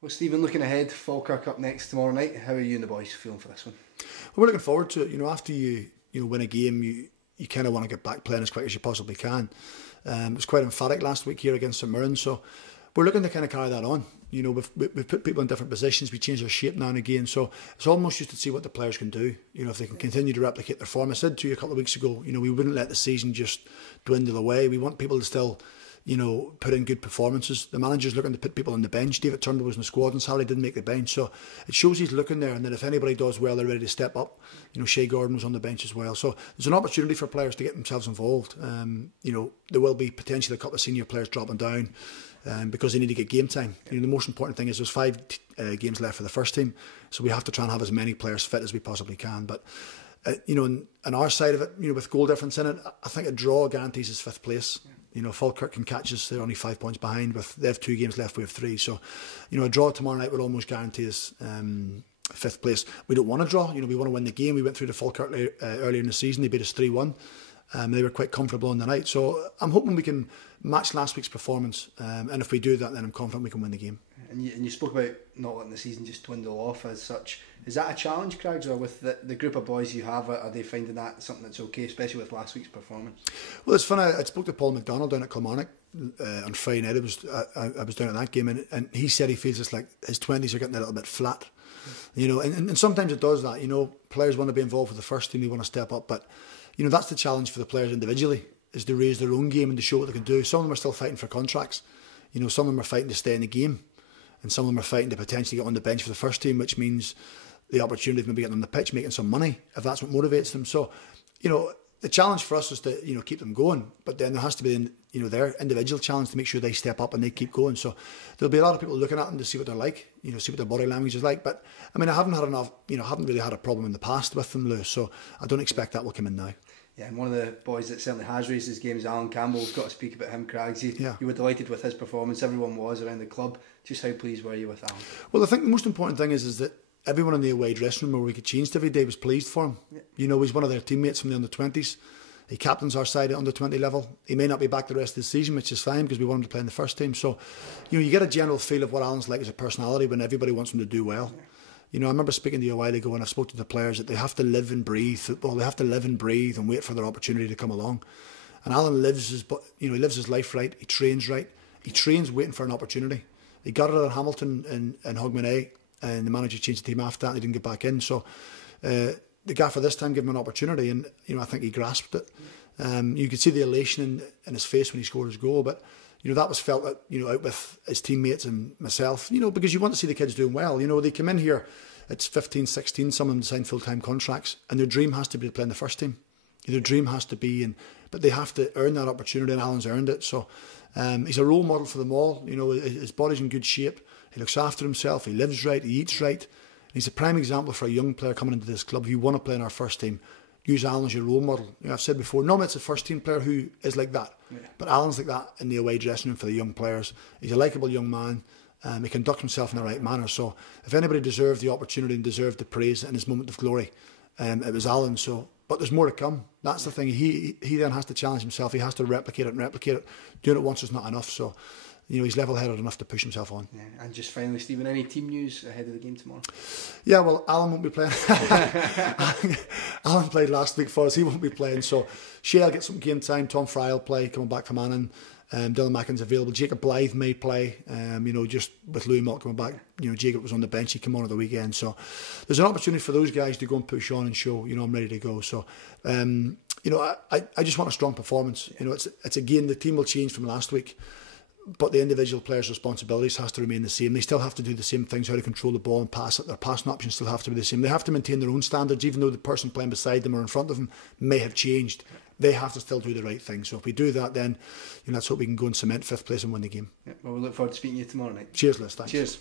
Well, Stephen, looking ahead, Falkirk up next tomorrow night. How are you and the boys feeling for this one? Well, we're looking forward to it. After you win a game, you kind of want to get back playing as quick as you possibly can. It was quite emphatic last week here against St Mirren, so we're looking to kind of carry that on. We've put people in different positions. We change their shape now and again, so it's almost just to see what the players can do. If they can continue to replicate their form. I said to you a couple of weeks ago, we wouldn't let the season just dwindle away. We want people to still put in good performances. The manager's looking to put people on the bench. David Turnbull was in the squad and Sally didn't make the bench, so it shows he's looking there, and that if anybody does well, they're ready to step up. Shea Gordon was on the bench as well, so there's an opportunity for players to get themselves involved. There will be potentially a couple of senior players dropping down because they need to get game time. The most important thing is there's 5 games left for the first team, so we have to try and have as many players fit as we possibly can. But on our side of it, with goal difference in it, I think a draw guarantees us 5th place. Falkirk can catch us. They're only 5 points behind. They have 2 games left. We have 3. So, a draw tomorrow night would almost guarantee us 5th place. We don't want to draw. We want to win the game. We went through to Falkirk earlier in the season. They beat us 3-1. They were quite comfortable on the night. So I'm hoping we can match last week's performance. And if we do that, then I'm confident we can win the game. And you spoke about not letting the season just dwindle off as such. Is that a challenge, Craigs, or with the group of boys you have, are they finding that something that's okay, especially with last week's performance? Well, it's funny. I spoke to Paul McDonald down at Kilmarnock on Friday night. I was down at that game, and he said he feels it's like his 20s are getting a little bit flat. And sometimes it does that. Players want to be involved with the first team, they want to step up, but that's the challenge for the players individually, is to raise their own game and to show what they can do. Some of them are still fighting for contracts. Some of them are fighting to stay in the game, and some of them are fighting to potentially get on the bench for the first team, which means the opportunity of maybe getting on the pitch, making some money, if that's what motivates them. So, the challenge for us is to, keep them going, but then there has to be, their individual challenge to make sure they step up and they keep going. So there'll be a lot of people looking at them to see what they're like, see what their body language is like. But I haven't really had a problem in the past with them, Lewis. So I don't expect that will come in now. Yeah, and one of the boys that certainly has raised his game is Alan Campbell. We've got to speak about him, Craigs. You were delighted with his performance. Everyone was around the club. Just how pleased were you with Alan? Well, I think the most important thing is that everyone in the away dressing room where we could change every day was pleased for him. Yeah. He's one of their teammates from the under-20s. He captains our side at under-20 level. He may not be back the rest of the season, which is fine because we want him to play in the first team. So, you get a general feel of what Alan's like as a personality when everybody wants him to do well. I remember speaking to you a while ago, and I've spoken to the players that they have to live and breathe football. They have to live and breathe and wait for their opportunity to come along. And Alan lives his life right. He trains right. He trains waiting for an opportunity. He got it at Hamilton in Hogmanay, and the manager changed the team after that and he didn't get back in. So the gaffer this time gave him an opportunity, and I think he grasped it. You could see the elation in his face when he scored his goal, but that was felt out with his teammates and myself, because you want to see the kids doing well. They come in here, it's 15, 16, some of them sign full-time contracts, and their dream has to be to play in the first team. Their dream has to be, but they have to earn that opportunity, and Alan's earned it. So he's a role model for them all. His body's in good shape. He looks after himself. He lives right. He eats right. He's a prime example for a young player coming into this club. If you want to play in our first team, use Alan as your role model. I've said before, normally it's a first team player who is like that. Yeah. But Alan's like that in the away dressing room for the young players. He's a likeable young man. He conducts himself in the right manner. So if anybody deserved the opportunity and deserved the praise in his moment of glory, it was Alan. But there's more to come. That's the thing. He then has to challenge himself. He has to replicate it. Doing it once is not enough. So, he's level-headed enough to push himself on. Yeah. And just finally, Stephen, any team news ahead of the game tomorrow? Yeah, well, Alan won't be playing. Alan played last week for us. He won't be playing. So Shea will get some game time. Tom Fry will play, coming back from Annan. Dylan Mackin's available. Jacob Blythe may play. Just with Louis Mott coming back, Jacob was on the bench. He came on at the weekend. So there's an opportunity for those guys to go and push on and show, I'm ready to go. So, I just want a strong performance. It's again, the team will change from last week, but the individual players' responsibilities has to remain the same. They still have to do the same things, how to control the ball and pass it. Their passing options still have to be the same. They have to maintain their own standards, even though the person playing beside them or in front of them may have changed. They have to still do the right thing. So if we do that, then let's hope we can go and cement 5th place and win the game. Yeah, well, we look forward to speaking to you tomorrow night. Cheers, Liz. Thanks. Cheers.